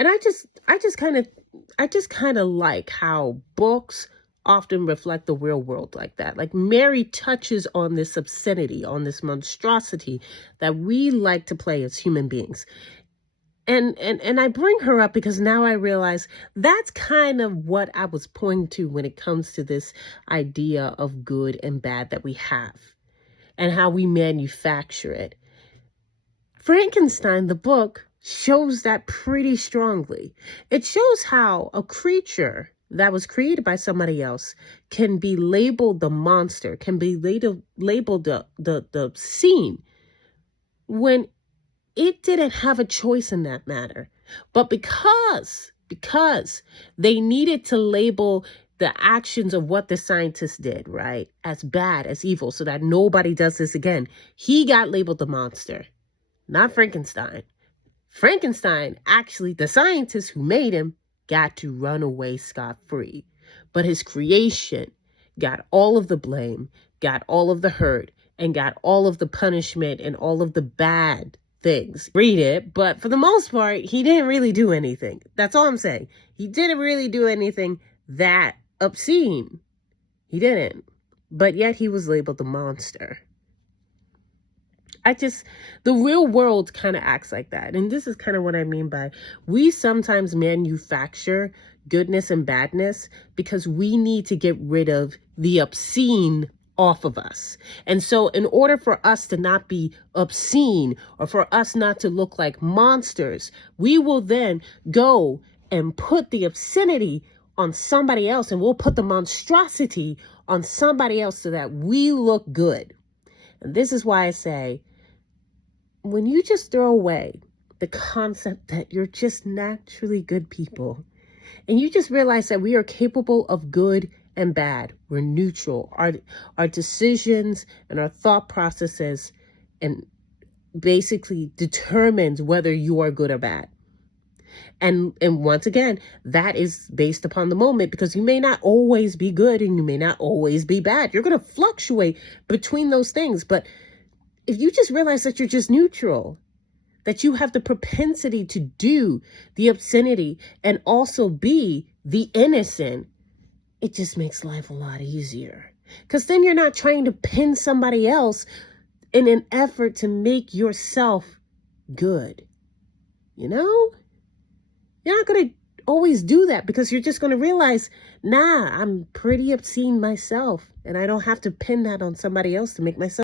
And I just kind of like how books often reflect the real world like that. Like Mary touches on this obscenity, on this monstrosity that we like to play as human beings. And I bring her up because now I realize that's kind of what I was pointing to when it comes to this idea of good and bad that we have and how we manufacture it. Frankenstein, the book, shows that pretty strongly. It shows how a creature that was created by somebody else can be labeled the monster, can be labeled the obscene, when it didn't have a choice in that matter. But because they needed to label the actions of what the scientists did, right, as bad, as evil, so that nobody does this again, he got labeled the monster. Not Frankenstein. Frankenstein, actually, the scientist who made him, got to run away scot-free. But his creation got all of the blame, got all of the hurt, and got all of the punishment and all of the bad things. Read it, but for the most part, he didn't really do anything. That's all I'm saying. He didn't really do anything that obscene. He didn't. But yet he was labeled the monster. The real world kind of acts like that. And this is kind of what I mean by, we sometimes manufacture goodness and badness because we need to get rid of the obscene off of us. And so in order for us to not be obscene or for us not to look like monsters, we will then go and put the obscenity on somebody else, and we'll put the monstrosity on somebody else so that we look good. And this is why I say, when you just throw away the concept that you're just naturally good people, and you just realize that we are capable of good and bad, we're neutral, our decisions and our thought processes and basically determines whether you are good or bad. And once again, that is based upon the moment, because you may not always be good and you may not always be bad. You're going to fluctuate between those things. But if you just realize that you're just neutral, that you have the propensity to do the obscenity and also be the innocent, it just makes life a lot easier. Because then you're not trying to pin somebody else in an effort to make yourself good. You know? You're not going to always do that, because you're just going to realize, nah, I'm pretty obscene myself, and I don't have to pin that on somebody else to make myself